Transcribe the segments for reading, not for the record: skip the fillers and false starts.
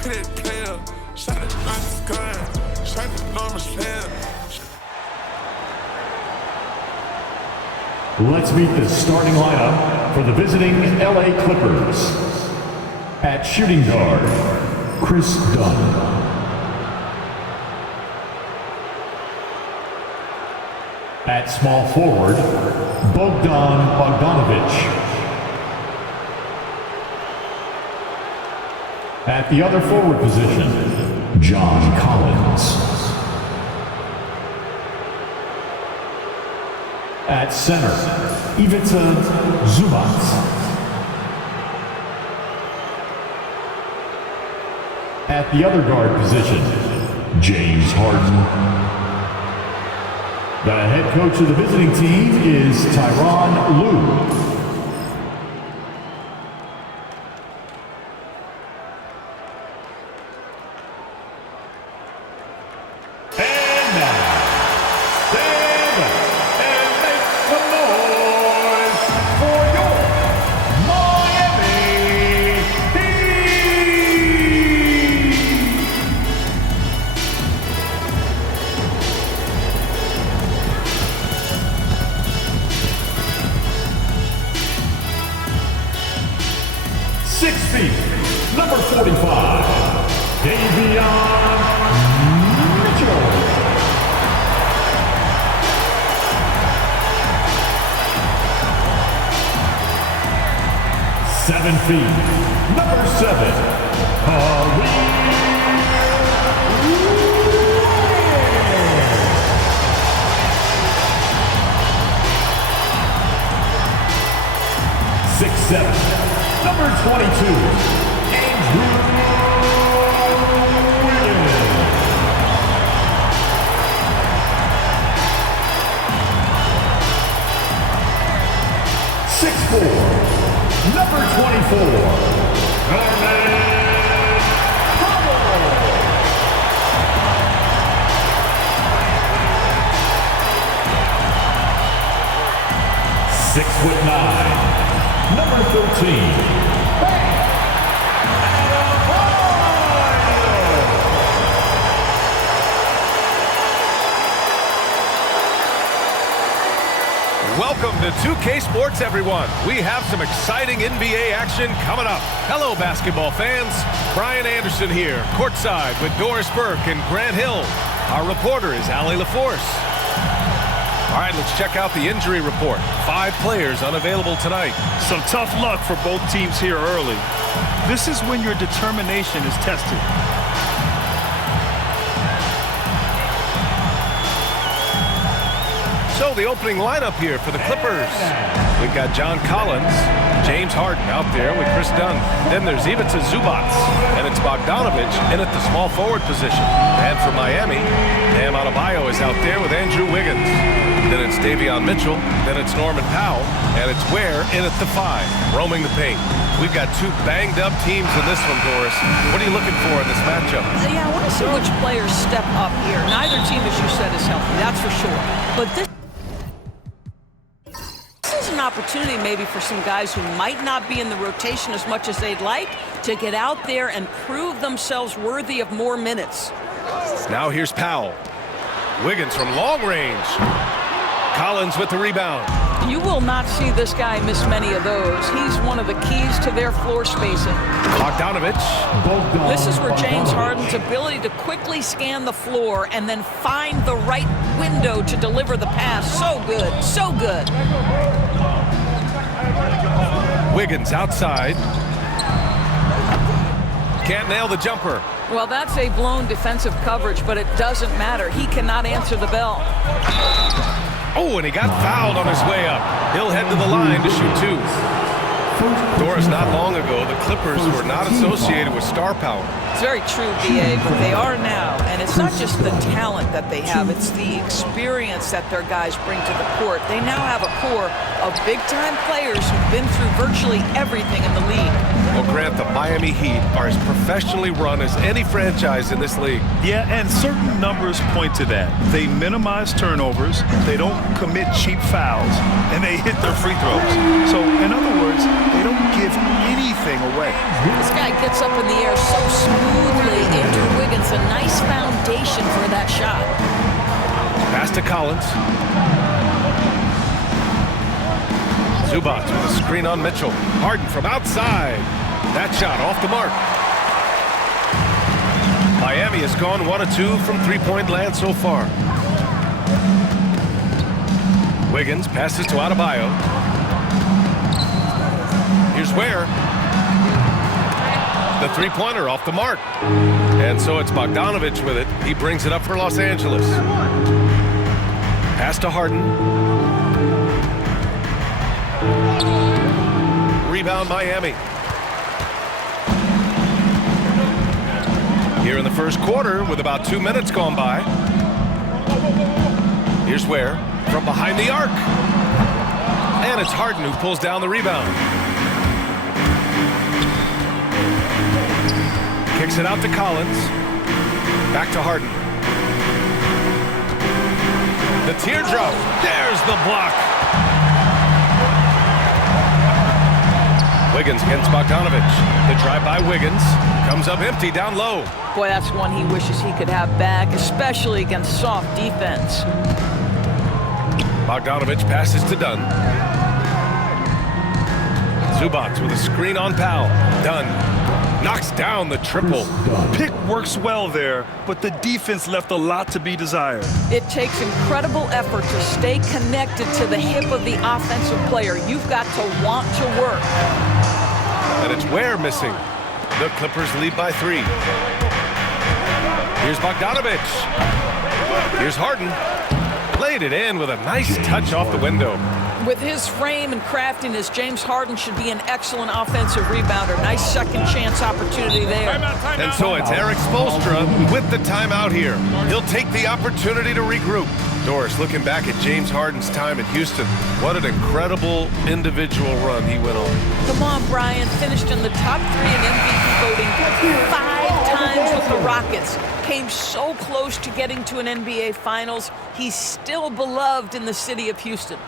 credit player. Shot it on the sky. Shot it enormous player. Let's meet the starting lineup for the visiting LA Clippers. At shooting guard, Chris Dunn. At small forward, Bogdan Bogdanovic. At the other forward position, John Collins. At center, Ivica Zubac. At the other guard position, James Harden. The head coach of the visiting team is Tyronn Lue. Number 45, Davion Mitchell. 7 feet, number 7, Khalid. 6'7", number 22. Number 24, Norman Powell. 6'9", number 13, Welcome to 2K Sports, everyone. We have some exciting NBA action coming up. Hello, basketball fans. Brian Anderson here, courtside with Doris Burke and Grant Hill. Our reporter is Allie LaForce. All right, let's check out the injury report. 5 players unavailable tonight. Some tough luck for both teams here early. This is when your determination is tested. So the opening lineup here for the Clippers. We've got John Collins, James Harden out there with Chris Dunn. Then there's Ivica Zubac, and it's Bogdanovic in at the small forward position. And for Miami, Bam Adebayo is out there with Andrew Wiggins. Then it's Davion Mitchell, then it's Norman Powell, and it's Ware in at the 5, roaming the paint. We've got 2 banged-up teams in this one, Doris. What are you looking for in this matchup? Yeah, I want to see which players step up here. Neither team, as you said, is healthy, that's for sure. But this is an opportunity maybe for some guys who might not be in the rotation as much as they'd like to get out there and prove themselves worthy of more minutes. Now here's Powell. Wiggins from long range. Collins with the rebound. You will not see this guy miss many of those. He's one of the keys to their floor spacing. Bogdanovic. This is where James Harden's ability to quickly scan the floor and then find the right window to deliver the pass. So good, so good. Wiggins outside. Can't nail the jumper. Well, that's a blown defensive coverage, but it doesn't matter. He cannot answer the bell. Oh, and he got fouled on his way up. He'll head to the line to shoot 2. Doris, not long ago, the Clippers were not associated with star power. It's very true, B.A., but they are now. And it's not just the talent that they have, it's the experience that their guys bring to the court. They now have a core of big-time players who've been through virtually everything in the league. Well, Grant, the Miami Heat are as professionally run as any franchise in this league. Yeah, and certain numbers point to that. They minimize turnovers, they don't commit cheap fouls, and they hit their free throws. So, in other words, they don't give anything away. This guy gets up in the air so smoothly. Andrew Wiggins, a nice foundation for that shot. Pass to Collins. Zubac with a screen on Mitchell. Harden from outside. That shot off the mark. Miami has gone 1 of 2 from three-point land so far. Wiggins passes to Adebayo. Here's Ware. The three-pointer off the mark. And so it's Bogdanovich with it. He brings it up for Los Angeles. Pass to Harden. Rebound Miami. Here in the first quarter with about 2 minutes gone by. Here's Ware from behind the arc. And it's Harden who pulls down the rebound. Kicks it out to Collins. Back to Harden. The teardrop. There's the block. Wiggins against Bogdanovich. The drive by Wiggins. Comes up empty down low. Boy, that's one he wishes he could have back, especially against soft defense. Bogdanovich passes to Dunn. Zubac with a screen on Powell. Dunn knocks down the triple. Pick works well there, but the defense left a lot to be desired. It takes incredible effort to stay connected to the hip of the offensive player. You've got to want to work. And it's Ware missing. The Clippers lead by 3. Here's Bogdanovich. Here's Harden. Laid it in with a nice touch off the window. With his frame and craftiness, James Harden should be an excellent offensive rebounder. Nice second chance opportunity there. And so it's Eric Spoelstra with the timeout here. He'll take the opportunity to regroup. Doris, looking back at James Harden's time at Houston, what an incredible individual run he went on. Come on, Brian. Finished in the top 3 in MVP voting 5 times with the Rockets. Came so close to getting to an NBA Finals. He's still beloved in the city of Houston.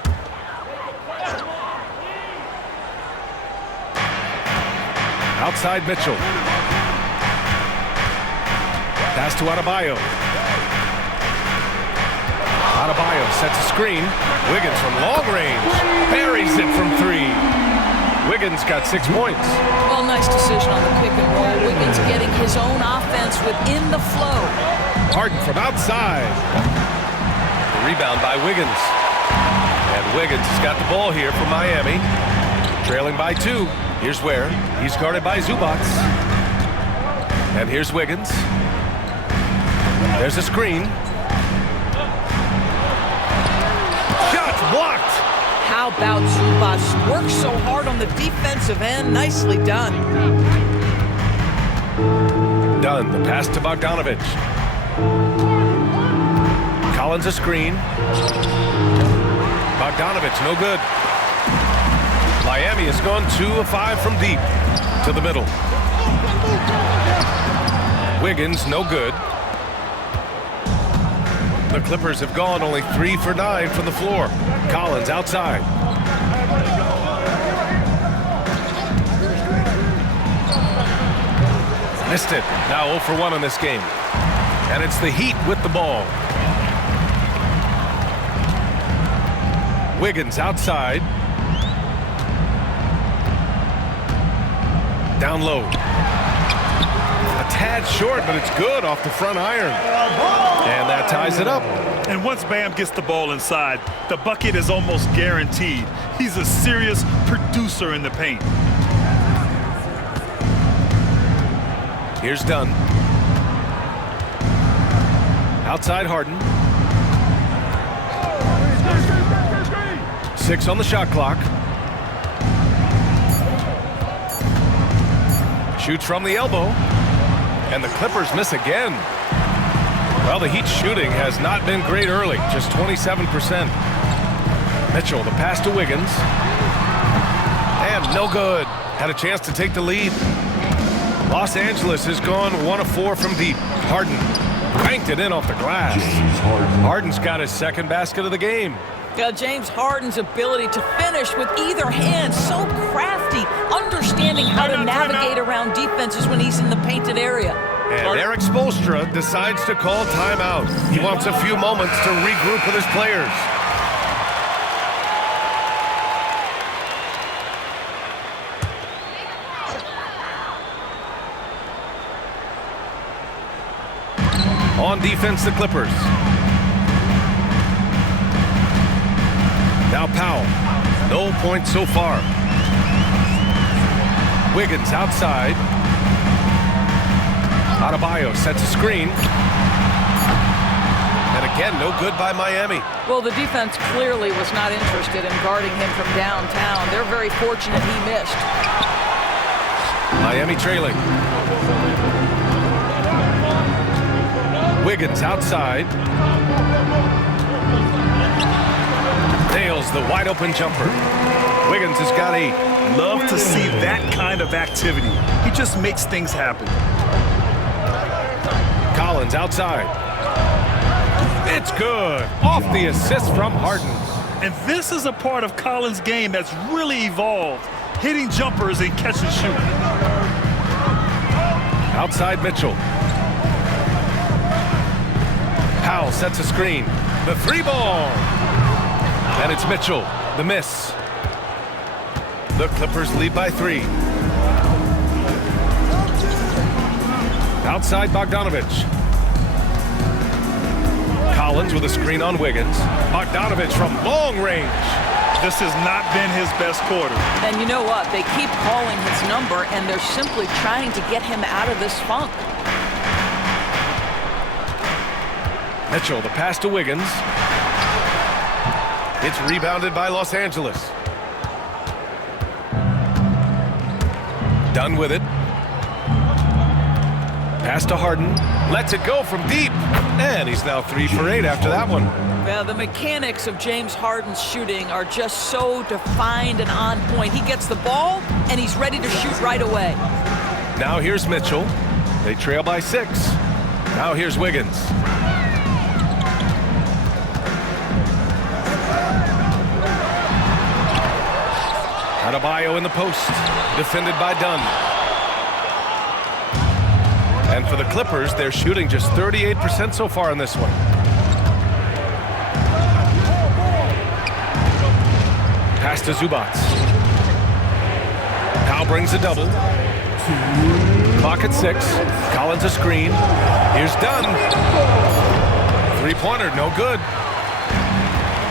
Outside Mitchell. Pass to Adebayo. Adebayo sets a screen. Wiggins from long range. Buries it from 3. Wiggins got 6 points. Well, nice decision on the pick and roll. Wiggins getting his own offense within the flow. Harden from outside. The rebound by Wiggins. And Wiggins has got the ball here for Miami. Trailing by 2. Here's Ware. He's guarded by Zubac. And here's Wiggins. There's a screen. Shot blocked. How about Zubac? Worked so hard on the defensive end. Nicely done. Dunn, the pass to Bogdanovich. Collins a screen. Bogdanovich, no good. Miami has gone 2 of 5 from deep to the middle. Wiggins, no good. The Clippers have gone only 3 for 9 from the floor. Collins outside. Missed it. Now 0 for 1 in this game. And it's the Heat with the ball. Wiggins outside. Down low. A tad short, but it's good off the front iron. And that ties it up. And once Bam gets the ball inside, the bucket is almost guaranteed. He's a serious producer in the paint. Here's Dunn. Outside Harden. 6 on the shot clock. Shoots from the elbow. And the Clippers miss again. Well, the Heat's shooting has not been great early, just 27%. Mitchell, the pass to Wiggins. And no good. Had a chance to take the lead. Los Angeles has gone 1 of 4 from deep. Harden banked it in off the glass. James Harden. Harden's got his second basket of the game. James Harden's ability to finish with either hand, so crafty, understanding how to navigate around defenses when he's in the painted area. And Eric Spoelstra decides to call timeout. He wants a few moments to regroup with his players. On defense, the Clippers. Now Powell. No points so far. Wiggins outside. Adebayo sets a screen. And again, no good by Miami. Well, the defense clearly was not interested in guarding him from downtown. They're very fortunate he missed. Miami trailing. Wiggins outside. Nails the wide open jumper. Wiggins has got 8. Love to see that kind of activity. He just makes things happen. Collins outside. It's good. Off the assist from Harden. And this is a part of Collins' game that's really evolved. Hitting jumpers and catch and shoot. Outside Mitchell. Powell sets a screen. The 3-ball. And it's Mitchell. The miss. The Clippers lead by 3. Outside Bogdanovich. Collins with a screen on Wiggins. Bogdanovich from long range. This has not been his best quarter. And you know what? They keep calling his number, and they're simply trying to get him out of this funk. Mitchell, the pass to Wiggins. It's rebounded by Los Angeles. Done with it. Pass to Harden. Lets it go from deep. And he's now 3 for 8 after that one. Well, the mechanics of James Harden's shooting are just so defined and on point. He gets the ball, and he's ready to shoot right away. Now here's Mitchell. They trail by 6. Now here's Wiggins. Adebayo in the post. Defended by Dunn. And for the Clippers, they're shooting just 38% so far in this one. Pass to Zubats. Powell brings a double. Clock at 6. Collins a screen. Here's Dunn. 3-pointer, no good.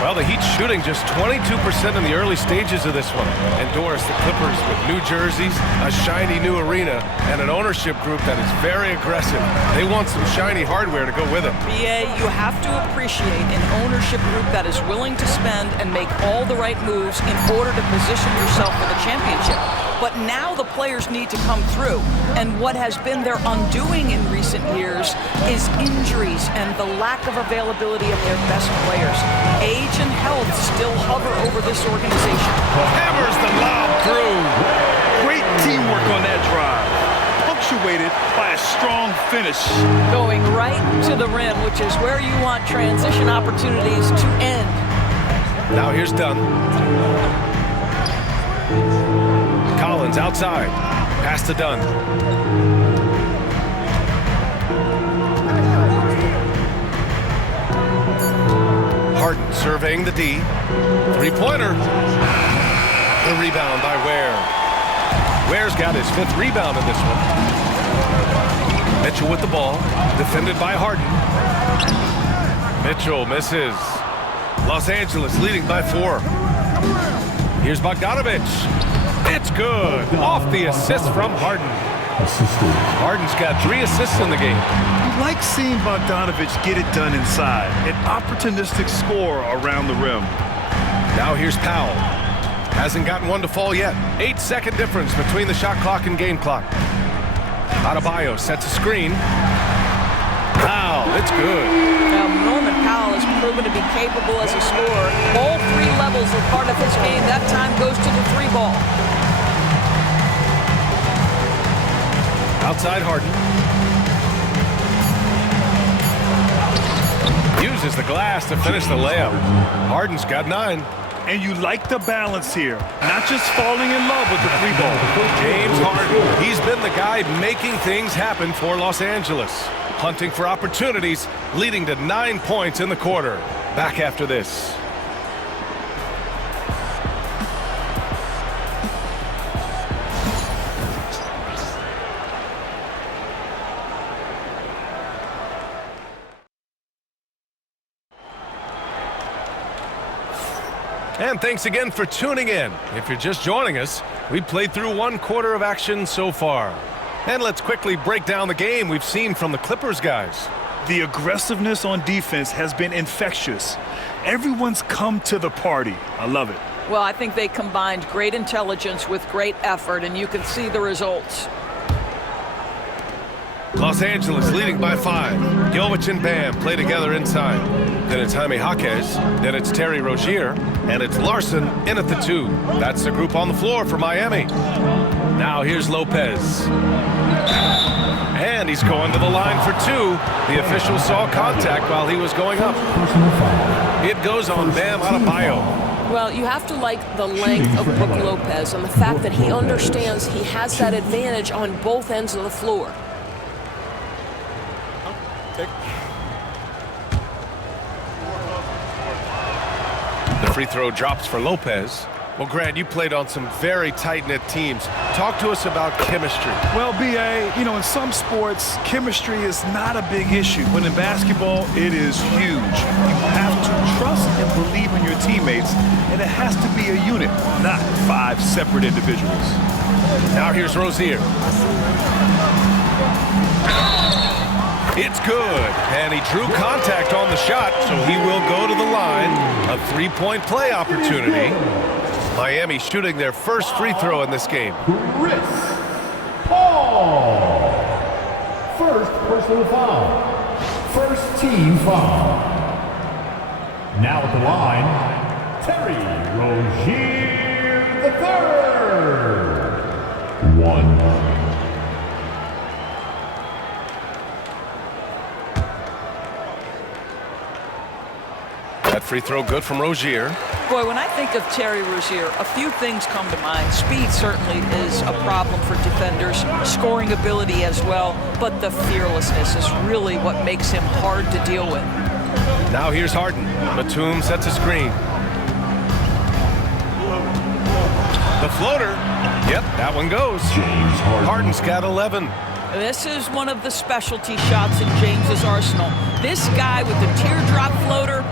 Well, the Heat's shooting just 22% in the early stages of this one. And Doris, the Clippers with new jerseys, a shiny new arena, and an ownership group that is very aggressive. They want some shiny hardware to go with it. BA, you have to appreciate an ownership group that is willing to spend and make all the right moves in order to position yourself for the championship. But now the players need to come through. And what has been their undoing in recent years is injuries and the lack of availability of their best players. Age and health still hover over this organization. Hammers the lob through. Great teamwork on that drive. Punctuated by a strong finish. Going right to the rim, which is where you want transition opportunities to end. Now here's Dunn. Collins outside. Pass to Dunn. Harden surveying the D. 3-pointer. The rebound by Ware. Ware's got his 5th rebound in this one. Mitchell with the ball. Defended by Harden. Mitchell misses. Los Angeles leading by 4. Here's Bogdanovich. It's good. Off the assist from Harden. Harden's got 3 assists in the game. You like seeing Bogdanovich get it done inside. An opportunistic score around the rim. Now here's Powell. Hasn't gotten one to fall yet. 8-second difference between the shot clock and game clock. Adebayo sets a screen. Wow, it's good. Now, Norman Powell has proven to be capable as a scorer. All 3 levels are part of his game. That time goes to the 3-ball. Outside Harden. Uses the glass to finish the layup. Harden's got 9. And you like the balance here, not just falling in love with the 3-ball. James Harden, he's been the guy making things happen for Los Angeles. Hunting for opportunities, leading to 9 points in the quarter. Back after this. And thanks again for tuning in. If you're just joining us, we played through 1 quarter of action so far. And let's quickly break down the game we've seen from the Clippers guys. The aggressiveness on defense has been infectious. Everyone's come to the party. I love it. Well, I think they combined great intelligence with great effort, and you can see the results. Los Angeles leading by 5. Jovic and Bam play together inside. Then it's Jaime Jaquez. Then it's Terry Rozier. And it's Larson in at the 2. That's the group on the floor for Miami. Now here's Lopez. And he's going to the line for 2. The official saw contact while he was going up. It goes on Bam Adebayo. Well, you have to like the length of Brook Lopez and the fact that he understands he has that advantage on both ends of the floor. The free throw drops for Lopez. Well, Grant, you played on some very tight-knit teams. Talk to us about chemistry. Well, B.A., in some sports, chemistry is not a big issue. But in basketball, it is huge. You have to trust and believe in your teammates, and it has to be a unit, not 5 separate individuals. Now here's Rozier. It's good, and he drew contact on the shot, so he will go to the line. A 3-point play opportunity. Miami shooting their first free throw in this game. Chris Paul. First personal foul. First team foul. Now at the line, Terry Rozier III. 1. That free throw good from Rozier. Boy, when I think of Terry Rozier, a few things come to mind. Speed certainly is a problem for defenders, scoring ability as well, but the fearlessness is really what makes him hard to deal with. Now here's Harden. Batum sets a screen. The floater. Yep, that one goes. James Harden. Harden's got 11. This is one of the specialty shots in James's arsenal. This guy with the teardrop floater,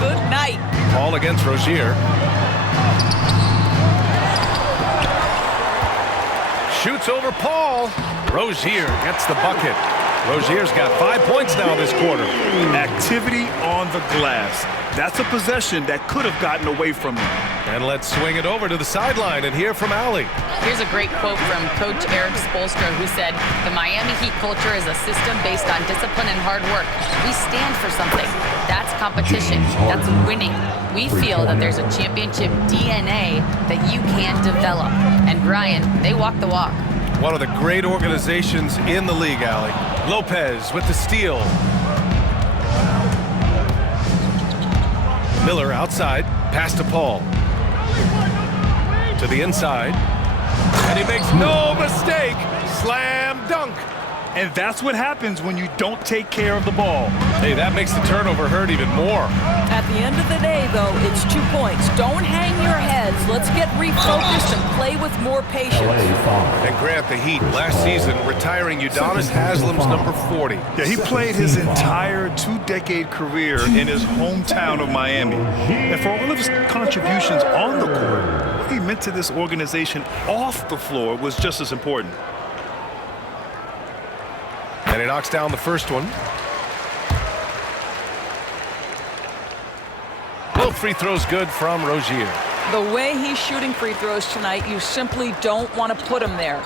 good night. Ball against Rozier. Shoots over Paul. Rozier gets the bucket. Rozier's got 5 points now this quarter. Activity on the glass. That's a possession that could have gotten away from him. And let's swing it over to the sideline and hear from Allie. Here's a great quote from Coach Eric Spoelstra, who said, "The Miami Heat culture is a system based on discipline and hard work. We stand for something. That's competition. That's winning. We feel that there's a championship DNA that you can develop." And Brian, they walk the walk. One of the great organizations in the league, Allie. Lopez with the steal. Miller outside, pass to Paul. To the inside. And he makes no mistake. Slam dunk. And that's what happens when you don't take care of the ball. Hey, that makes the turnover hurt even more. At the end of the day, though, it's 2 points. Don't hang your heads. Let's get refocused and play with more patience. And Grant, the Heat last season retiring Udonis Haslam's number 40. Yeah, he played his entire 2-decade career in his hometown of Miami. And for all of his contributions on the court, what he meant to this organization off the floor was just as important. And he knocks down the first one. Both free throws good from Rozier. The way he's shooting free throws tonight, you simply don't want to put him there.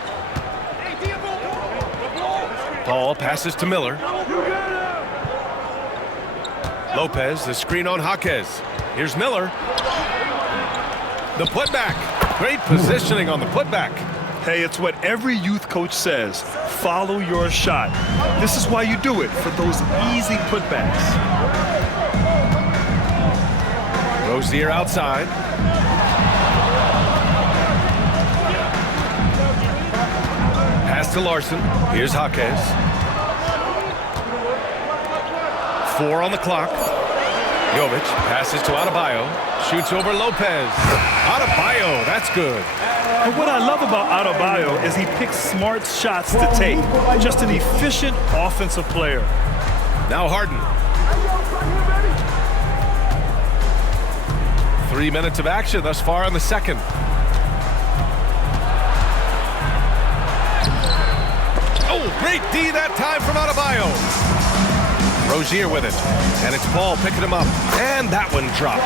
Paul passes to Miller. Lopez, the screen on Jaquez. Here's Miller. The putback. Great positioning on the putback. Hey, it's what every youth coach says. Follow your shot. This is why you do it, for those easy putbacks. Rozier outside. Pass to Larson. Here's Jaquez. 4 on the clock. Jovic passes to Adebayo. Shoots over Lopez. Adebayo, that's good. And what I love about Adebayo is he picks smart shots to take. Just an efficient offensive player. Now Harden. 3 minutes of action thus far in the second. Oh, great D that time from Adebayo. Rozier with it. And it's Paul picking him up. And that one drops.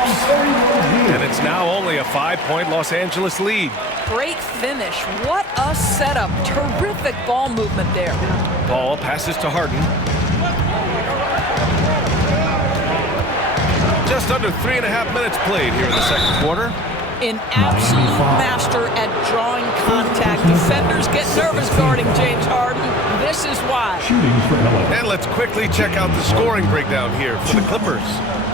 And it's now only a 5-point Los Angeles lead. Great finish. What a setup. Terrific ball movement there. Paul passes to Harden. Just under 3.5 minutes played here in the second quarter. An absolute master at drawing contact. Defenders get nervous guarding James Harden. This is why. And let's quickly check out the scoring breakdown here for the Clippers.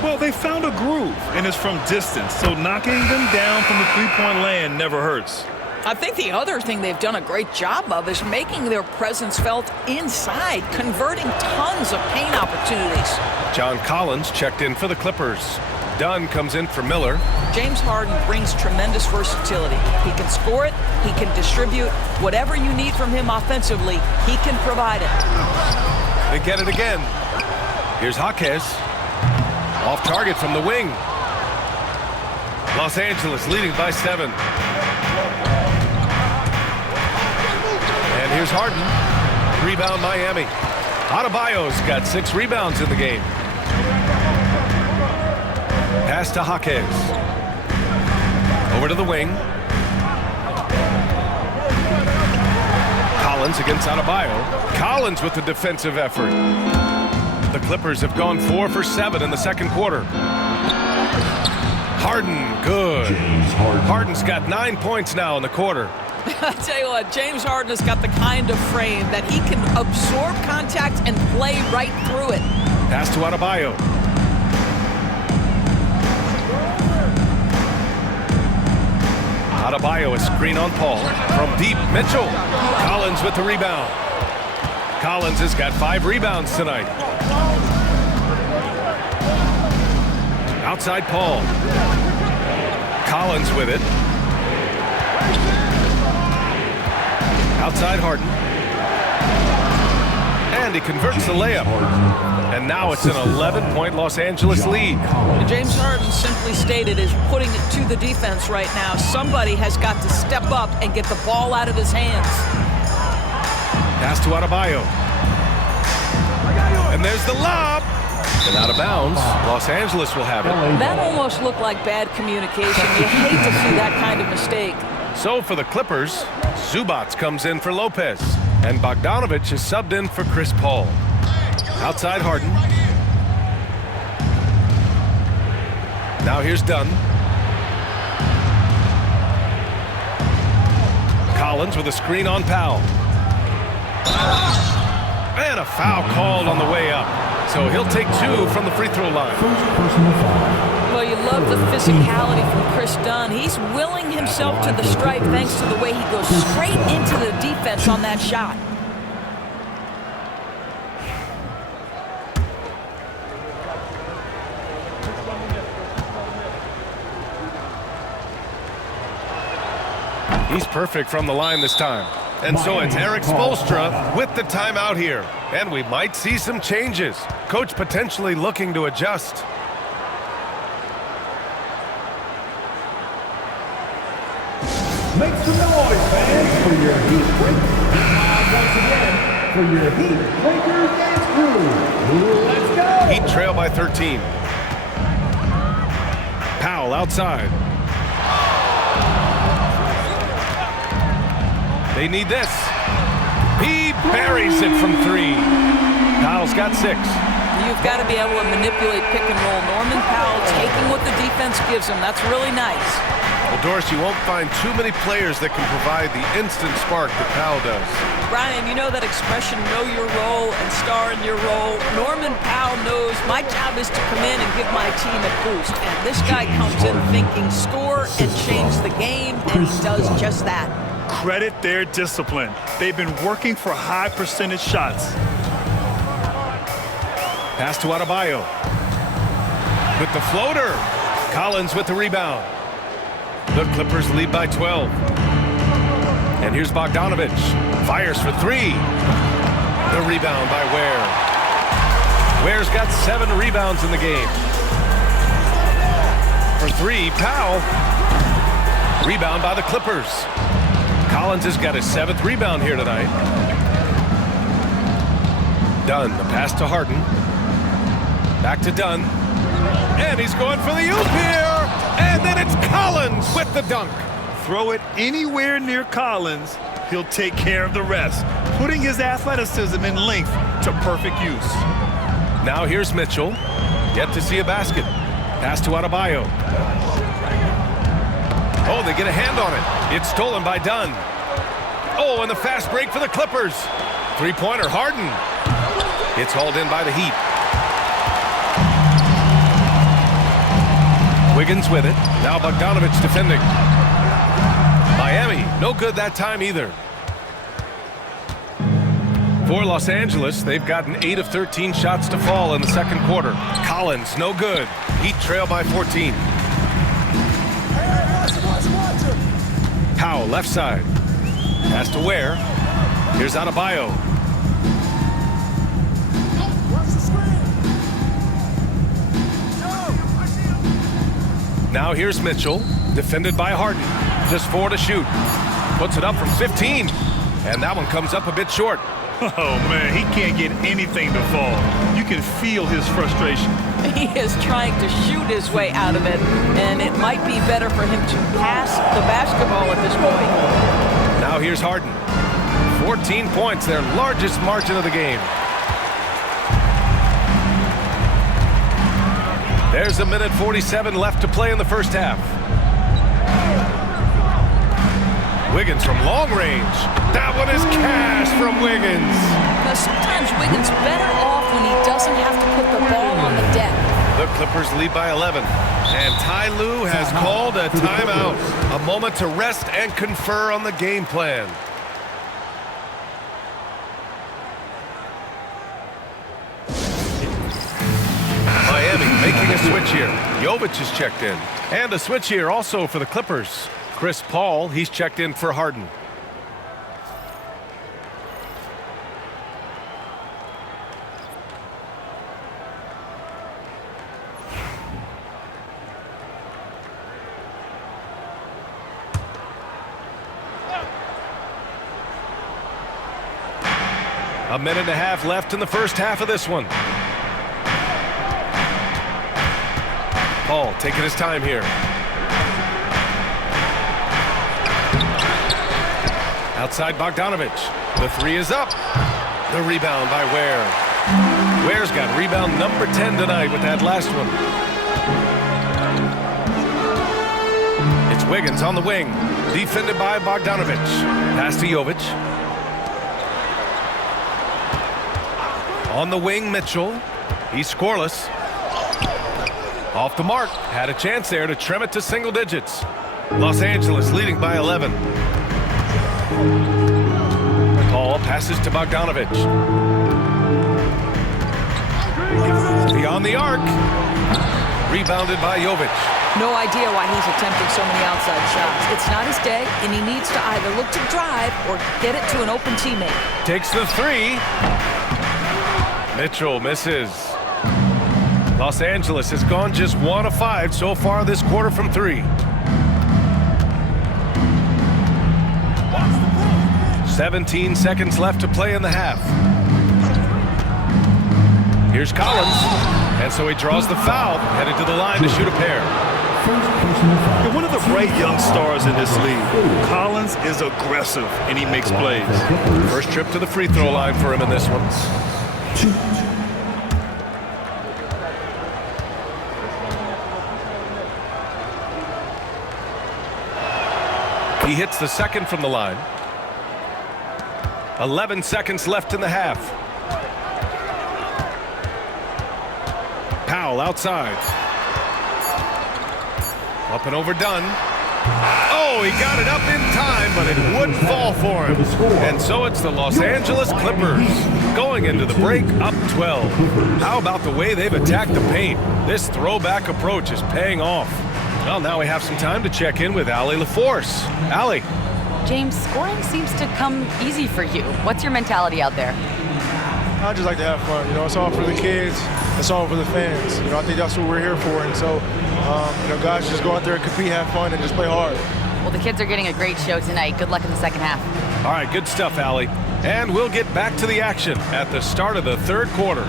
Well, they found a groove, and it's from distance, so knocking them down from the three-point land never hurts. I think the other thing they've done a great job of is making their presence felt inside, converting tons of paint opportunities. John Collins checked in for the Clippers. Dunn comes in for Miller. James Harden brings tremendous versatility. He can score it, he can distribute. Whatever you need from him offensively, he can provide it. They get it again. Here's Jaquez. Off target from the wing. Los Angeles leading by 7. And here's Harden. Rebound Miami. Adebayo's got 6 rebounds in the game. Pass to Jaquez. Over to the wing. Collins against Adebayo. Collins with the defensive effort. The Clippers have gone 4 for 7 in the second quarter. Harden, good. James Harden. Harden's got 9 points now in the quarter. I tell you what, James Harden has got the kind of frame that he can absorb contact and play right through it. Pass to Adebayo. Adebayo, a screen on Paul. From deep, Mitchell. Collins with the rebound. Collins has got 5 rebounds tonight. Outside Paul. Collins with it. Outside Harden. And he converts the layup. And now it's an 11-point Los Angeles lead. And James Harden simply stated is putting it to the defense right now. Somebody has got to step up and get the ball out of his hands. Pass to Adebayo. And there's the lob. And out of bounds. Los Angeles will have it. That almost looked like bad communication. You hate to see that kind of mistake. So for the Clippers, Zubac comes in for Lopez. And Bogdanović is subbed in for Chris Paul. Outside Harden. Now here's Dunn. Collins with a screen on Powell. And a foul called on the way up. So he'll take 2 from the free throw line. Well, you love the physicality from Chris Dunn. He's willing himself to the stripe thanks to the way he goes straight into the defense on that shot. He's perfect from the line this time. And so it's Erik Spoelstra with the timeout here. And we might see some changes. Coach potentially looking to adjust. Make some noise, fans, for your Heat Breakers. Once again, for your Heat Breakers dance crew. Let's go! Heat trail by 13. Powell outside. They need this. He buries it from 3. Powell's got 6. You've got to be able to manipulate pick and roll. Norman Powell taking what the defense gives him. That's really nice. Well, Doris, you won't find too many players that can provide the instant spark that Powell does. Brian, you know that expression, know your role and star in your role. Norman Powell knows my job is to come in and give my team a boost. And this guy comes in thinking score and change the game, and he does just that. Credit their discipline. They've been working for high percentage shots. Pass to Adebayo. With the floater. Collins with the rebound. The Clippers lead by 12. And here's Bogdanovich. Fires for three. The rebound by Ware. Ware's got 7 rebounds in the game. For three, Powell. Rebound by the Clippers. Collins has got his 7th rebound here tonight. Dunn, the pass to Harden. Back to Dunn. And he's going for the oop here. And then it's Collins with the dunk. Throw it anywhere near Collins, he'll take care of the rest, putting his athleticism and length to perfect use. Now here's Mitchell. Yet to see a basket. Pass to Adebayo. Oh, they get a hand on it. It's stolen by Dunn. Oh, and the fast break for the Clippers. Three-pointer, Harden. It's hauled in by the Heat. Wiggins with it. Now Bogdanovich defending. Miami, no good that time either. For Los Angeles, they've gotten 8 of 13 shots to fall in the second quarter. Collins, no good. Heat trail by 14. Powell, left side. Pass to Ware. Here's Adebayo. Now here's Mitchell, defended by Harden. Just 4 to shoot. Puts it up from 15. And that one comes up a bit short. Oh, man, he can't get anything to fall. You can feel his frustration. He is trying to shoot his way out of it, and it might be better for him to pass the basketball at this point. Now here's Harden. 14 points, their largest margin of the game. There's a minute 47 left to play in the first half. Wiggins from long range. That one is cash from Wiggins. Now, sometimes Wiggins better off when he doesn't have to put the ball on the deck. The Clippers lead by 11. And Ty Lue has called a timeout. A moment to rest and confer on the game plan. Miami making a switch here. Jovic is checked in. And a switch here also for the Clippers. Chris Paul, he's checked in for Harden. A minute and a half left in the first half of this one. Paul taking his time here. Outside Bogdanovich. The three is up. The rebound by Ware. Ware's got rebound number 10 tonight with that last one. It's Wiggins on the wing. Defended by Bogdanovich. Pass to Jovic. On the wing, Mitchell. He's scoreless. Off the mark. Had a chance there to trim it to single digits. Los Angeles leading by 11. Paul passes to Bogdanovich. Beyond the arc. Rebounded by Jovic. No idea why he's attempting so many outside shots. It's not his day, and he needs to either look to drive or get it to an open teammate. Takes the three. Mitchell misses. Los Angeles has gone just 1 of 5 so far this quarter from 3. 17 seconds left to play in the half. Here's Collins. And so he draws the foul, headed to the line to shoot a pair. You're one of the bright young stars in this league. Collins is aggressive, and he makes plays. First trip to the free throw line for him in this one. He hits the second from the line. 11 seconds left in the half. Powell outside. Up and overdone. Oh, he got it up in time, but it wouldn't fall for him. And so it's the Los Angeles Clippers going into the break up 12. How about the way they've attacked the paint? This throwback approach is paying off. Well, now we have some time to check in with Allie LaForce. Allie. James, scoring seems to come easy for you. What's your mentality out there? I just like to have fun. It's all for the kids. It's all for the fans. I think that's what we're here for. And so, guys, just go out there and compete, have fun, and just play hard. Well, the kids are getting a great show tonight. Good luck in the second half. All right, good stuff, Allie. And we'll get back to the action at the start of the third quarter.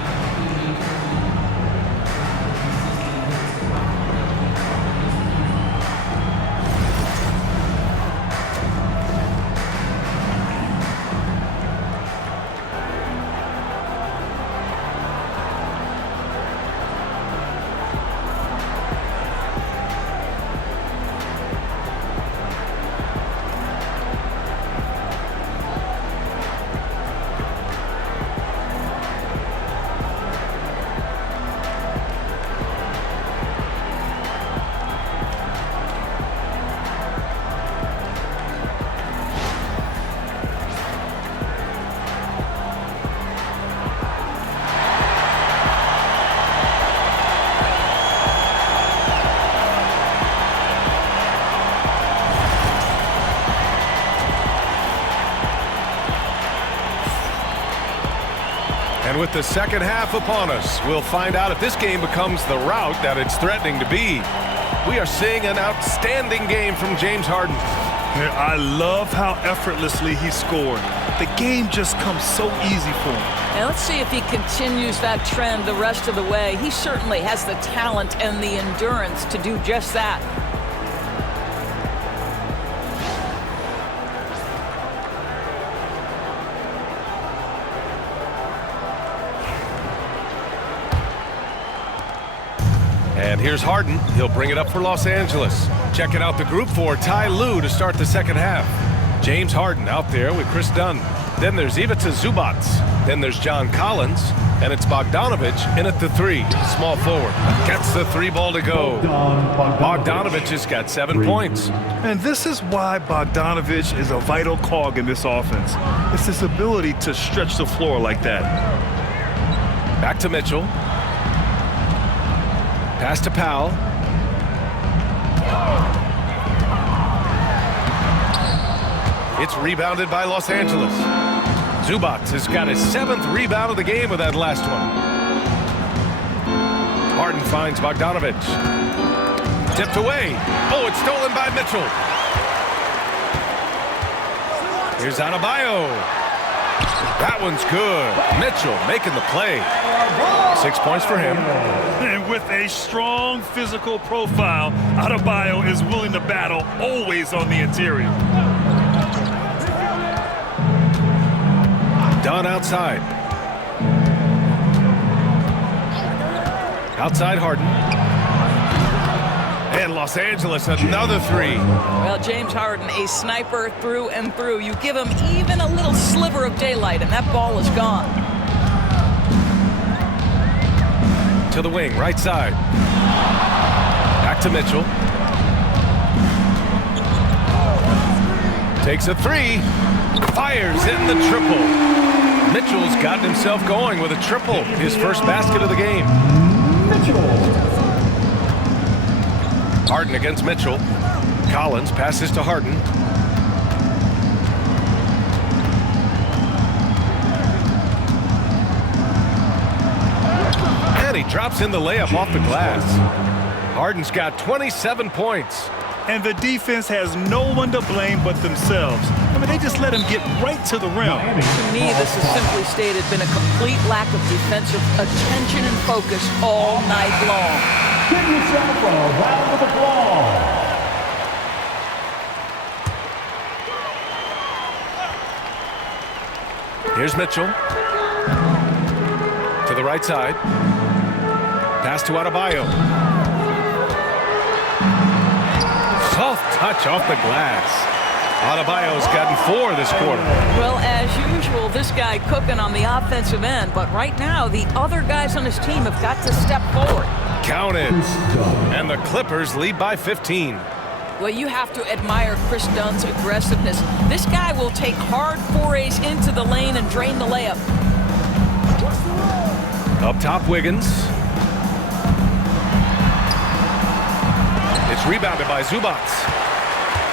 And with the second half upon us, we'll find out if this game becomes the rout that it's threatening to be. We are seeing an outstanding game from James Harden. I love how effortlessly he scored. The game just comes so easy for him. Now let's see if he continues that trend the rest of the way. He certainly has the talent and the endurance to do just that. And here's Harden. He'll bring it up for Los Angeles. Checking out the group for Ty Lue to start the second half. James Harden out there with Chris Dunn. Then there's Ivica Zubac. Then there's John Collins. And it's Bogdanovic in at the three. Small forward. Gets the three ball to go. Bogdanovic has got 7 points. And this is why Bogdanovic is a vital cog in this offense. It's his ability to stretch the floor like that. Back to Mitchell. Pass to Powell. It's rebounded by Los Angeles. Zubac has got his 7th rebound of the game with that last one. Harden finds Bogdanovic. Tipped away. Oh, it's stolen by Mitchell. Here's Adebayo. That one's good. Mitchell making the play. 6 points for him. And with a strong physical profile, Adebayo is willing to battle, always on the interior. Dunn outside. Outside Harden. And Los Angeles, another three. Well, James Harden, a sniper through and through. You give him even a little sliver of daylight, and that ball is gone. To the wing, right side. Back to Mitchell. Takes a three. Fires in the triple. Mitchell's gotten himself going with a triple. His first basket of the game. Harden against Mitchell. Collins passes to Harden. And he drops in the layup off the glass. Harden's got 27 points. And the defense has no one to blame but themselves. I mean, they just let him get right to the rim. To me, this has simply stated been a complete lack of defensive attention and focus all night long. Give yourself a round of applause. Here's Mitchell. To the right side. Pass to Adebayo. Soft touch off the glass. Adebayo's gotten 4 this quarter. Well, as usual, this guy cooking on the offensive end, but right now the other guys on his team have got to step forward. Counted. And the Clippers lead by 15. Well, you have to admire Chris Dunn's aggressiveness. This guy will take hard forays into the lane and drain the layup. Up top, Wiggins. It's rebounded by Zubats.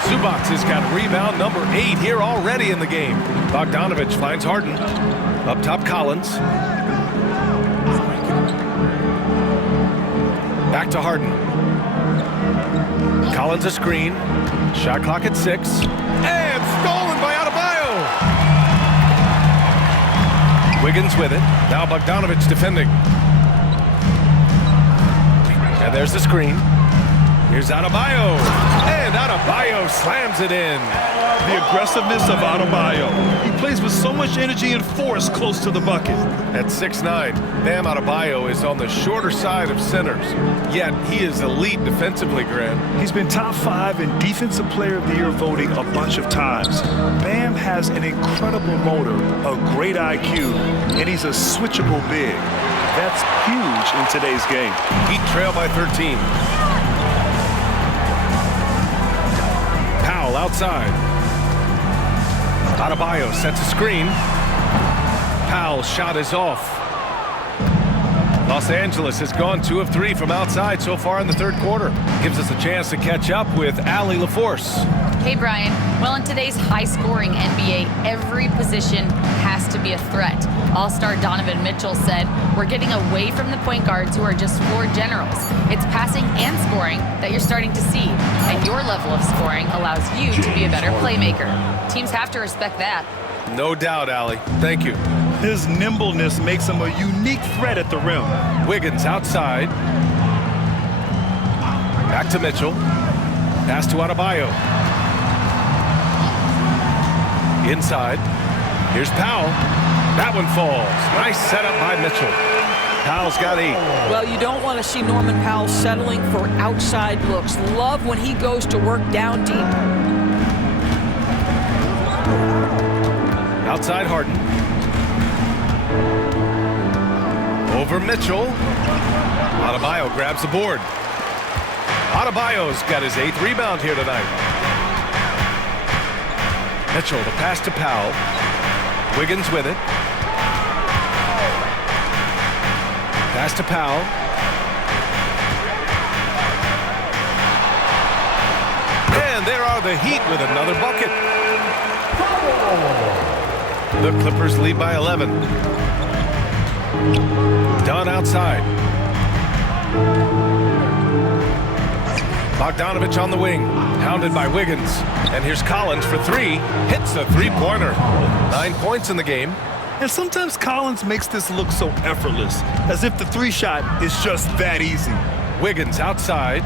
Zubats has got rebound number 8 here already in the game. Bogdanovich finds Harden. Up top, Collins. Back to Harden. Collins a screen. Shot clock at 6. And stolen by Adebayo. Wiggins with it. Now Bogdanovich defending. And there's the screen. Here's Adebayo. And Adebayo slams it in. The aggressiveness of Adebayo. He plays with so much energy and force close to the bucket. At 6'9", Bam Adebayo is on the shorter side of centers. Yet he is elite defensively, Grant. He's been top 5 in Defensive Player of the Year voting a bunch of times. Bam has an incredible motor, a great IQ, and he's a switchable big. That's huge in today's game. Heat trail by 13. Powell outside. Adebayo sets a screen. Powell's shot is off. Los Angeles has gone 2 of 3 from outside so far in the third quarter. Gives us a chance to catch up with Allie LaForce. Hey, Brian. Well, in today's high-scoring NBA, every position has to be a threat. All-star Donovan Mitchell said, "We're getting away from the point guards who are just floor generals. It's passing and scoring that you're starting to see, and your level of scoring allows you to be a better playmaker. Teams have to respect that." No doubt, Allie. Thank you. His nimbleness makes him a unique threat at the rim. Wiggins outside. Back to Mitchell. Pass to Adebayo. Inside. Here's Powell. That one falls. Nice setup by Mitchell. Powell's got 8. Well, you don't want to see Norman Powell settling for outside looks. Love when he goes to work down deep. Outside Harden. Over Mitchell. Adebayo grabs the board. Adebayo's got his 8th rebound here tonight. Mitchell, the pass to Powell. Wiggins with it. Pass to Powell. And there are the Heat with another bucket. The Clippers lead by 11. Dunn outside. Bogdanovich on the wing, hounded by Wiggins. And here's Collins for 3. Hits a 3-pointer. 9 points in the game. And sometimes Collins makes this look so effortless, as if the 3-shot is just that easy. Wiggins outside.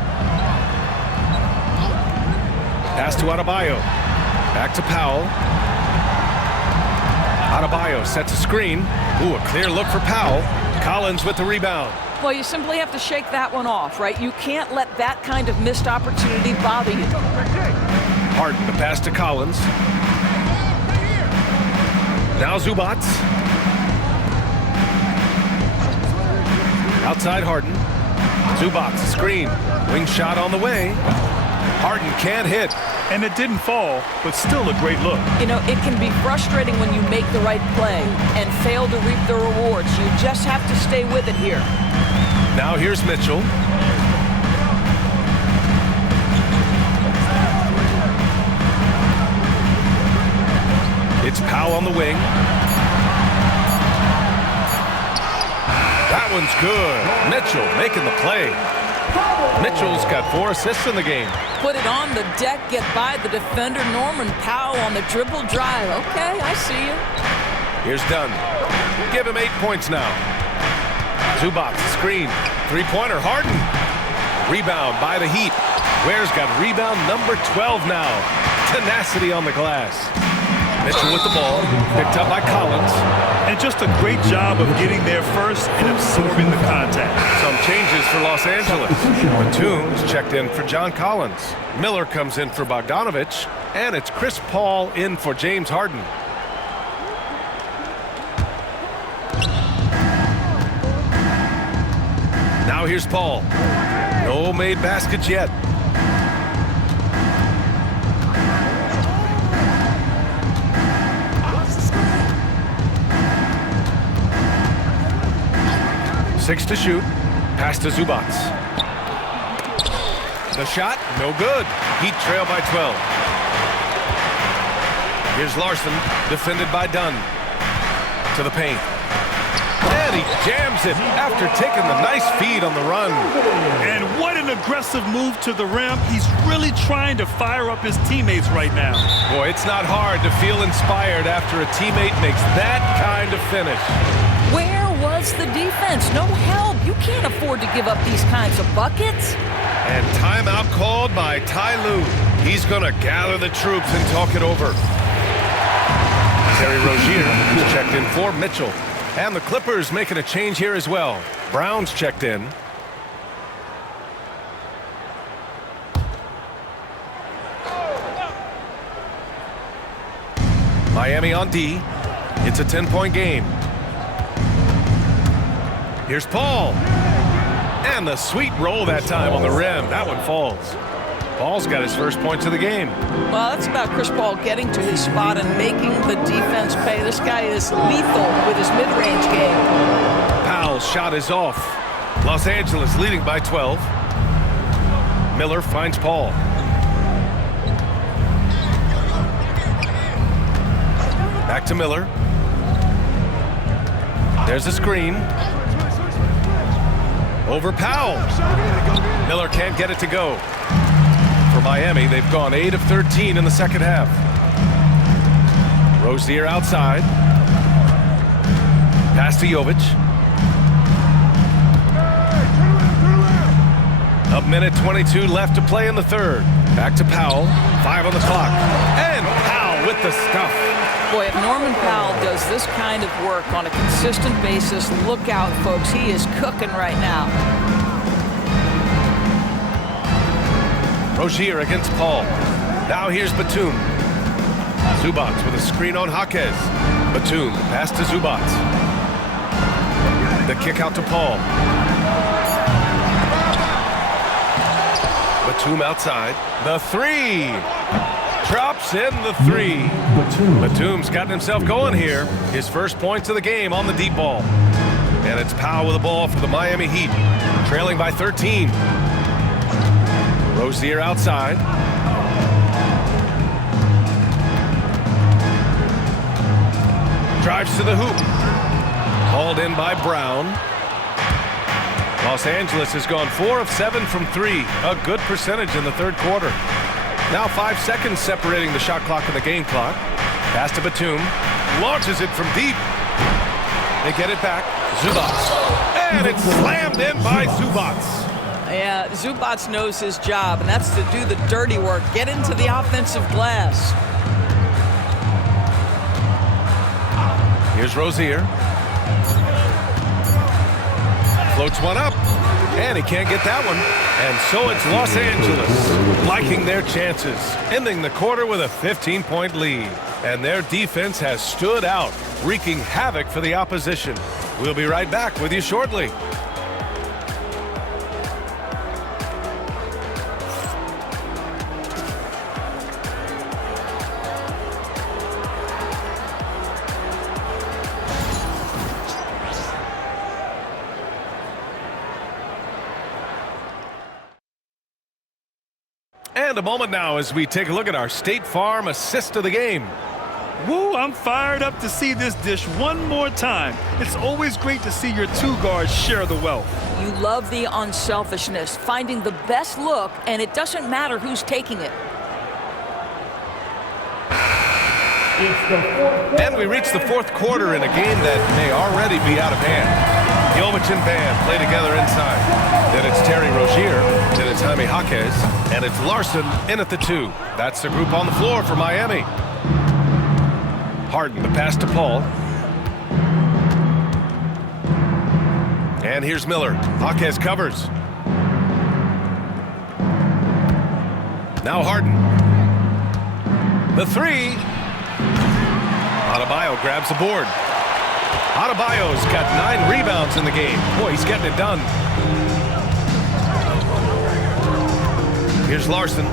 Pass to Adebayo. Back to Powell. Adebayo sets a screen. Ooh, a clear look for Powell. Collins with the rebound. Well, you simply have to shake that one off, right? You can't let that kind of missed opportunity bother you. Harden, the pass to Collins. Now Zubats. Outside Harden. Zubats, screen. Wing shot on the way. Harden can't hit. And it didn't fall, but still a great look. You know, it can be frustrating when you make the right play and fail to reap the rewards. You just have to stay with it here. Now here's Mitchell. It's Powell on the wing. That one's good. Mitchell making the play. Mitchell's got 4 assists in the game. Put it on the deck, get by the defender. Norman Powell on the dribble drive. Okay, I see you. Here's Dunn. Give him 8 points now. Zubats, screen. 3-pointer, Harden. Rebound by the Heat. Ware's got rebound number 12 now. Tenacity on the glass. Mitchell with the ball. Picked up by Collins. And And just a great job of getting there first and absorbing the contact. Some changes for Los Angeles. Batum's checked in for John Collins. Miller comes in for Bogdanovich. And it's Chris Paul in for James Harden. Now here's Paul. No made baskets yet. Six to shoot. Pass to Zubac. The shot, no good. Heat trail by 12. Here's Larson, defended by Dunn. To the paint. And he jams it after taking the nice feed on the run. And what an aggressive move to the rim. He's really trying to fire up his teammates right now. Boy, it's not hard to feel inspired after a teammate makes that kind of finish. Where was the defense? No help. You can't afford to give up these kinds of buckets. And timeout called by Ty Lue. He's going to gather the troops and talk it over. Terry Rozier is checked in for Mitchell. And the Clippers making a change here as well. Brown's checked in. Miami on D. It's a 10-point game. Here's Paul. And the sweet roll that time on the rim. That one falls. Paul's got his first points of the game. Well, that's about Chris Paul getting to his spot and making the defense pay. This guy is lethal with his mid-range game. Powell's shot is off. Los Angeles leading by 12. Miller finds Paul. Back to Miller. There's a screen. Over Powell. Miller can't get it to go. For Miami, they've gone 8 of 13 in the second half. Rozier outside. Pass to Jovic. A minute 22 left to play in the third. Back to Powell. 5 on the clock. And Powell with the stuff. Boy, if Norman Powell does this kind of work on a consistent basis, look out, folks. He is cooking right now. Rozier against Paul. Now here's Batum. Zubac with a screen on Jaquez. Batum, pass to Zubac. The kick out to Paul. Batum outside. The three. Drops in the three. Batum's gotten himself going here. His first points of the game on the deep ball. And it's Powell with the ball for the Miami Heat. Trailing by 13. Rozier outside. Drives to the hoop. Hauled in by Brown. Los Angeles has gone 4 of 7 from 3. A good percentage in the third quarter. Now 5 seconds separating the shot clock and the game clock. Pass to Batum. Launches it from deep. They get it back. Zubac. And it's slammed in by Zubac. Yeah, Zubac knows his job, and that's to do the dirty work. Get into the offensive glass. Here's Rozier. Floats one up. And he can't get that one. And so it's Los Angeles liking their chances, ending the quarter with a 15-point lead. And their defense has stood out, wreaking havoc for the opposition. We'll be right back with you shortly. And a moment now as we take a look at our State Farm assist of the game. Woo, I'm fired up to see this dish one more time. It's always great to see your two guards share the wealth. You love the unselfishness, finding the best look, and it doesn't matter who's taking it. And we reach the fourth quarter in a game that may already be out of hand. Jovic and Bam play together inside. Then it's Terry Rozier. Then it's Jaime Jaquez. And it's Larson in at the 2. That's the group on the floor for Miami. Harden, the pass to Paul. And here's Miller. Jaquez covers. Now Harden. The three. Adebayo grabs the board. Adebayo's got 9 rebounds in the game. Boy, he's getting it done. Here's Larson.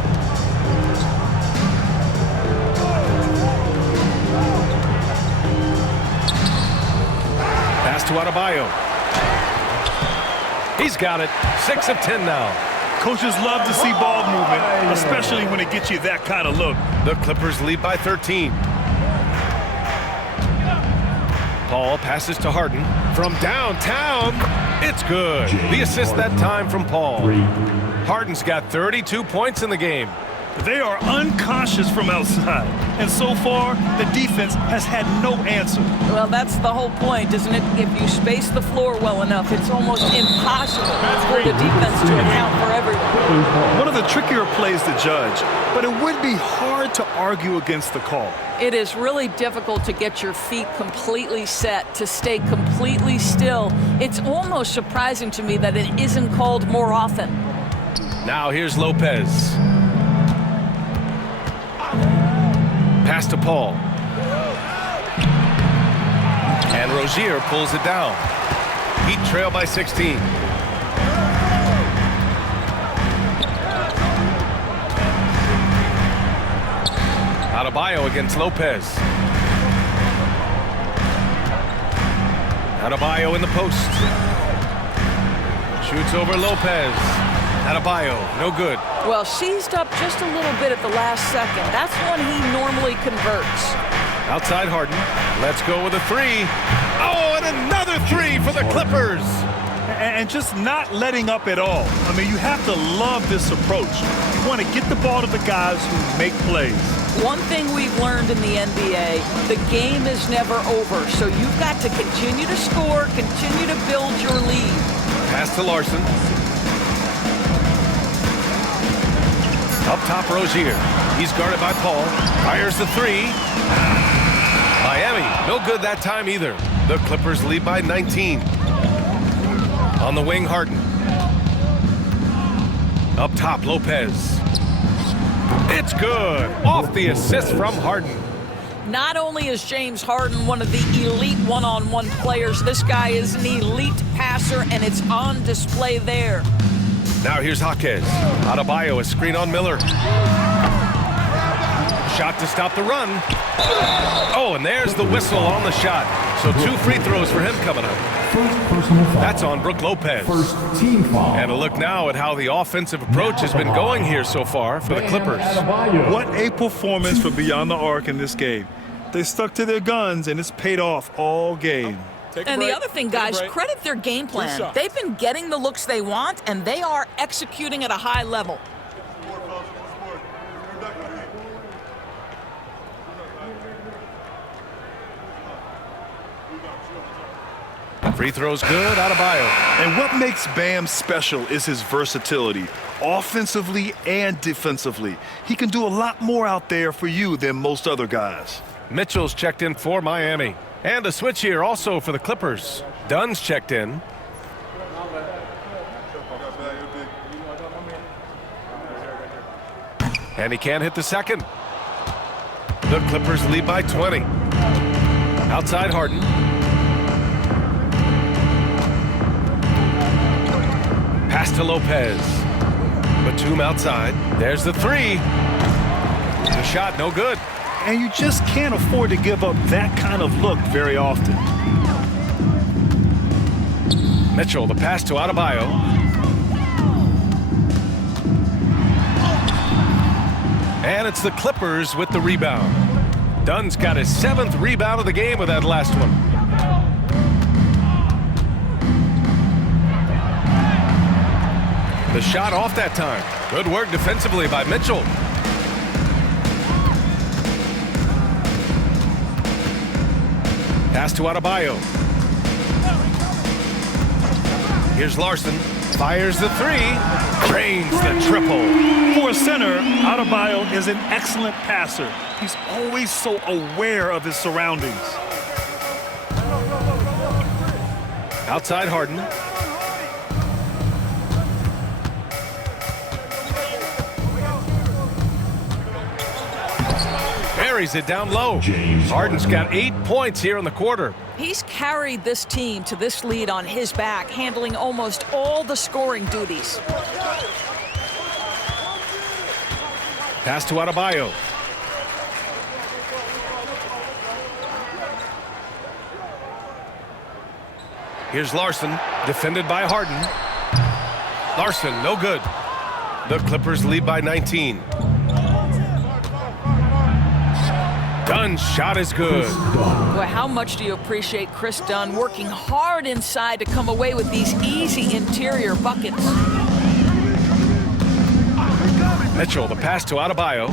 Pass to Adebayo. He's got it. 6 of 10 now. Coaches love to see ball movement, especially when it gets you that kind of look. The Clippers lead by 13. Paul passes to Harden from downtown. It's good. The assist that time from Paul. Harden's got 32 points in the game. They are unconscious from outside, and so far the defense has had no answer. Well, that's the whole point, isn't it? If you space the floor well enough, it's almost impossible for the defense to account for everyone. One of the trickier plays to judge, but it would be hard to argue against the call. It is really difficult to get your feet completely set, to stay completely still. It's almost surprising to me that it isn't called more often. Now here's Lopez. Pass to Paul. And Rozier pulls it down. Heat trail by 16. Adebayo against Lopez. Adebayo in the post. Shoots over Lopez. Adebayo, no good. Well, seized up just a little bit at the last second. That's when he normally converts. Outside Harden. Let's go with a three. Oh, and another three for the Clippers. And just not letting up at all. I mean, you have to love this approach. You want to get the ball to the guys who make plays. One thing we've learned in the NBA, the game is never over. So you've got to continue to score, continue to build your lead. Pass to Larson. Up top, Rozier. He's guarded by Paul. Fires the three. Miami, no good that time either. The Clippers lead by 19. On the wing, Harden. Up top, Lopez. It's good. Off the assist from Harden. Not only is James Harden one of the elite one-on-one players, this guy is an elite passer, and it's on display there. Now here's Jaquez. Adebayo, a screen on Miller. Shot to stop the run. Oh, and there's the whistle on the shot. So 2 free throws for him coming up. First personal foul. That's on Brook Lopez. First team foul. And a look now at how the offensive approach has been going here so far for the Clippers. What a performance for Beyond the Arc in this game. They stuck to their guns, and it's paid off all game. And the other thing, guys, credit their game plan. They've been getting the looks they want, and they are executing at a high level. Free throws good, Adebayo. And what makes Bam special is his versatility, offensively and defensively. He can do a lot more out there for you than most other guys. Mitchell's checked in for Miami. And a switch here also for the Clippers. Dunn's checked in. And he can't hit the second. The Clippers lead by 20. Outside Harden. Pass to Lopez. Batum outside. There's the three. The shot, no good. And you just can't afford to give up that kind of look very often. Mitchell, the pass to Adebayo. And it's the Clippers with the rebound. Dunn's got his 7th rebound of the game with that last one. The shot off that time. Good work defensively by Mitchell. Pass to Adebayo. Here's Larson. Fires the three. Drains the triple. For a center, Adebayo is an excellent passer. He's always so aware of his surroundings. Outside Harden. buries it down low. James Harden's got 8 points here in the quarter. He's carried this team to this lead on his back, handling almost all the scoring duties. Pass to Adebayo. Here's Larson, defended by Harden. Larson, no good. The Clippers lead by 19. Dunn's shot is good. Boy, how much do you appreciate Chris Dunn working hard inside to come away with these easy interior buckets? Mitchell, the pass to Adebayo.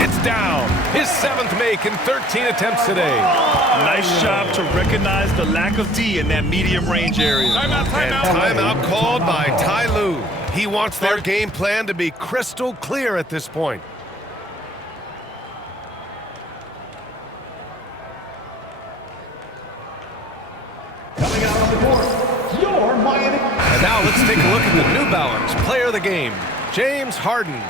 It's down. His 7th make in 13 attempts today. Nice job to recognize the lack of D in that medium range area. And timeout called by Ty Lue. He wants their game plan to be crystal clear at this point. Coming out on the court, your Miami. And now let's take a look at the New Balance player of the game, James Harden.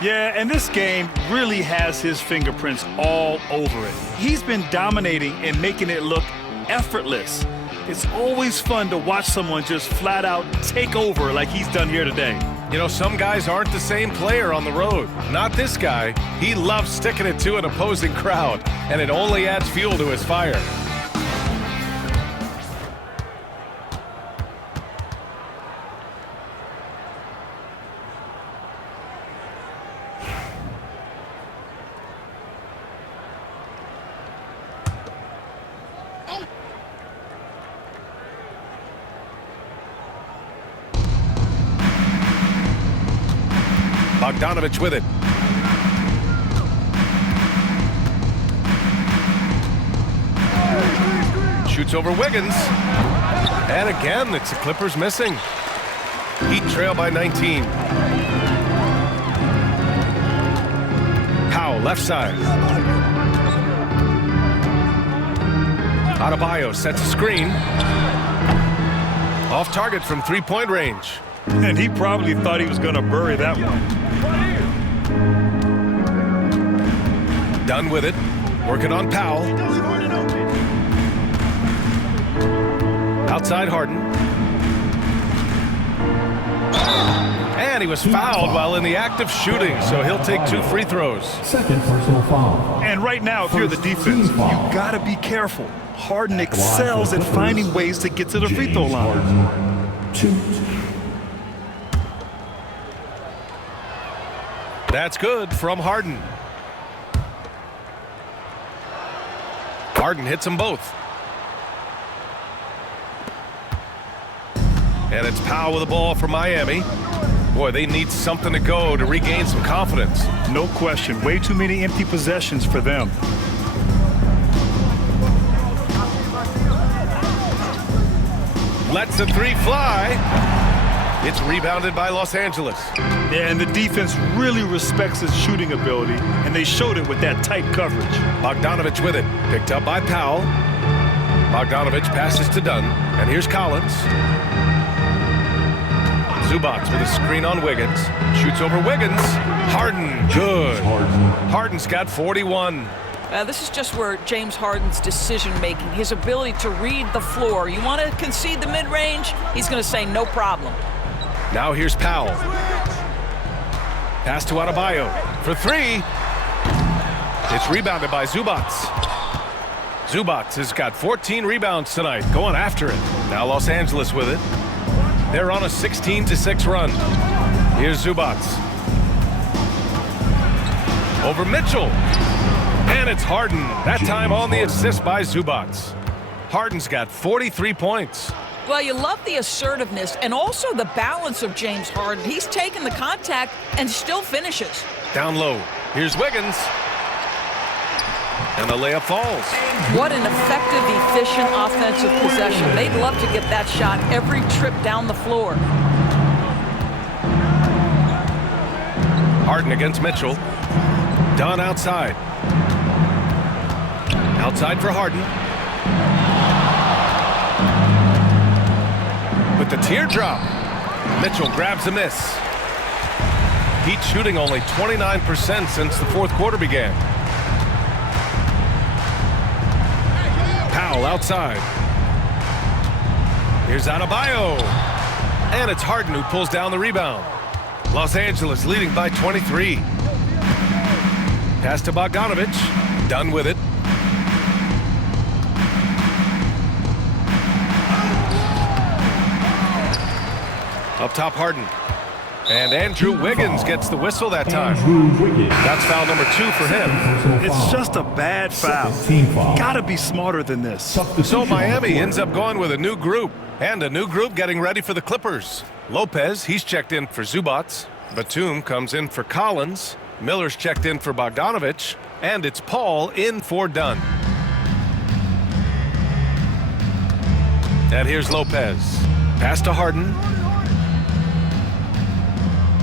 Yeah, and this game really has his fingerprints all over it. He's been dominating and making it look effortless. It's always fun to watch someone just flat out take over like he's done here today. You know, some guys aren't the same player on the road. Not this guy. He loves sticking it to an opposing crowd, and it only adds fuel to his fire. Bogdanovich with it. Shoots over Wiggins. And again, it's the Clippers missing. Heat trail by 19. Powell, left side. Adebayo sets a screen. Off target from three-point range. And he probably thought he was going to bury that one. Done with it. Working on Powell. Outside Harden. And he was fouled while in the act of shooting, so he'll take 2 free throws. Second personal foul. And right now, if you're the defense, you got to be careful. Harden excels at finding ways to get to the free throw line. Harden, 2. That's good from Harden. Harden hits them both. And it's Powell with the ball for Miami. Boy, they need something to go to regain some confidence. No question. Way too many empty possessions for them. Lets the 3 fly. It's rebounded by Los Angeles. Yeah, and the defense really respects his shooting ability, and they showed it with that tight coverage. Bogdanovich with it. Picked up by Powell. Bogdanovich passes to Dunn. And here's Collins. Zubac with a screen on Wiggins. Shoots over Wiggins. Harden, good. Harden's got 41. This is just where James Harden's decision-making, his ability to read the floor. You want to concede the mid-range? He's going to say no problem. Now here's Powell. Pass to Adebayo for 3. It's rebounded by Zubac. Zubac has got 14 rebounds tonight, going after it. Now Los Angeles with it. They're on a 16-6 run. Here's Zubac. Over Mitchell. And it's Harden. That time on the assist by Zubac. Harden's got 43 points. Well, you love the assertiveness and also the balance of James Harden. He's taken the contact and still finishes. Down low. Here's Wiggins. And the layup falls. What an effective, efficient offensive possession. They'd love to get that shot every trip down the floor. Harden against Mitchell. Dunn outside. Outside for Harden. With the teardrop. Mitchell grabs a miss. Heat shooting only 29% since the fourth quarter began. Powell outside. Here's Adebayo. And it's Harden who pulls down the rebound. Los Angeles leading by 23. Pass to Bogdanovic. Done with it. Up top, Harden. And Andrew Wiggins gets the whistle that time. That's foul number 2 for him. It's just a bad foul. Gotta be smarter than this. So Miami ends up going with a new group. And a new group getting ready for the Clippers. Lopez, he's checked in for Zubats. Batum comes in for Collins. Miller's checked in for Bogdanovic. And it's Paul in for Dunn. And here's Lopez. Pass to Harden.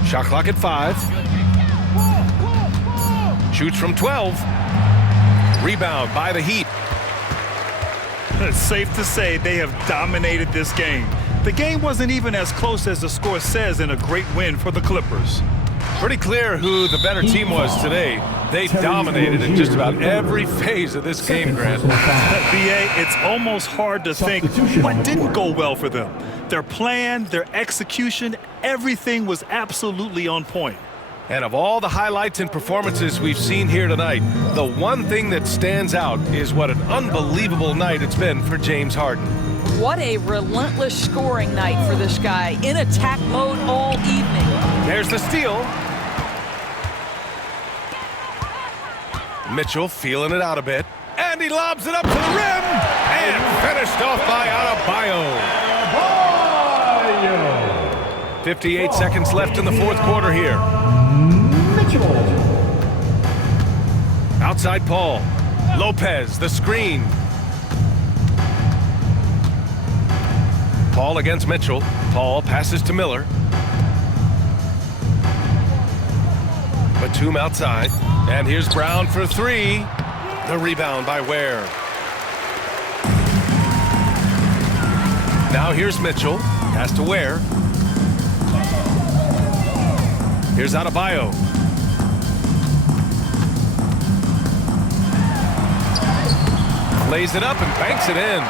Shot clock at 5. Shoots from 12. Rebound by the Heat. It's safe to say they have dominated this game. The game wasn't even as close as the score says in a great win for the Clippers. Pretty clear who the better team was today. They dominated in just about every phase of this game, Grant. B.A., it's almost hard to think what didn't go well for them. Their plan, their execution, everything was absolutely on point. And of all the highlights and performances we've seen here tonight, the one thing that stands out is what an unbelievable night it's been for James Harden. What a relentless scoring night for this guy, in attack mode all evening. There's the steal. Mitchell feeling it out a bit. And he lobs it up to the rim. And finished off by Adebayo. 58 seconds left in the fourth quarter here. Mitchell. Outside Paul. Lopez, the screen. Paul against Mitchell. Paul passes to Miller. Batum outside. And here's Brown for 3. The rebound by Ware. Now here's Mitchell. Pass to Ware. Here's Adebayo. Lays it up and banks it in.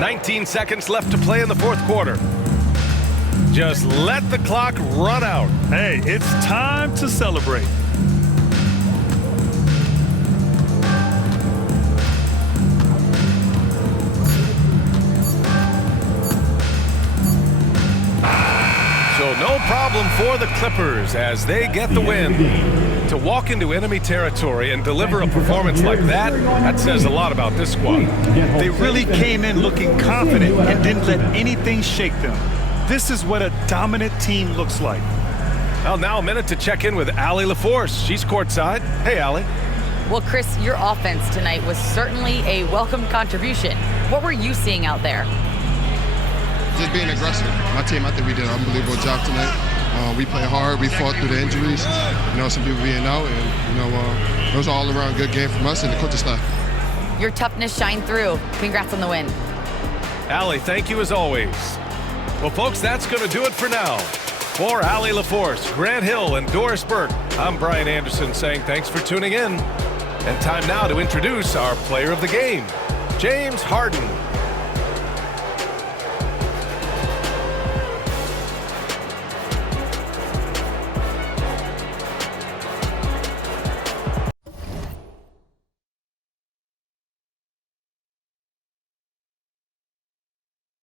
19 seconds left to play in the fourth quarter. Just let the clock run out. Hey, it's time to celebrate. So no problem for the Clippers as they get the win. To walk into enemy territory and deliver a performance like that, that says a lot about this squad. They really came in looking confident and didn't let anything shake them. This is what a dominant team looks like. Well, now a minute to check in with Allie LaForce. She's courtside. Hey, Allie. Well, Chris, your offense tonight was certainly a welcome contribution. What were you seeing out there? Just being aggressive. My team, I think we did an unbelievable job tonight. We played hard. We fought through the injuries. Some people being out, and it was an all-around good game from us and the coaching staff. Your toughness shined through. Congrats on the win. Allie, thank you as always. Well, folks, that's going to do it for now. For Allie LaForce, Grant Hill, and Doris Burke, I'm Brian Anderson saying thanks for tuning in. And time now to introduce our player of the game, James Harden.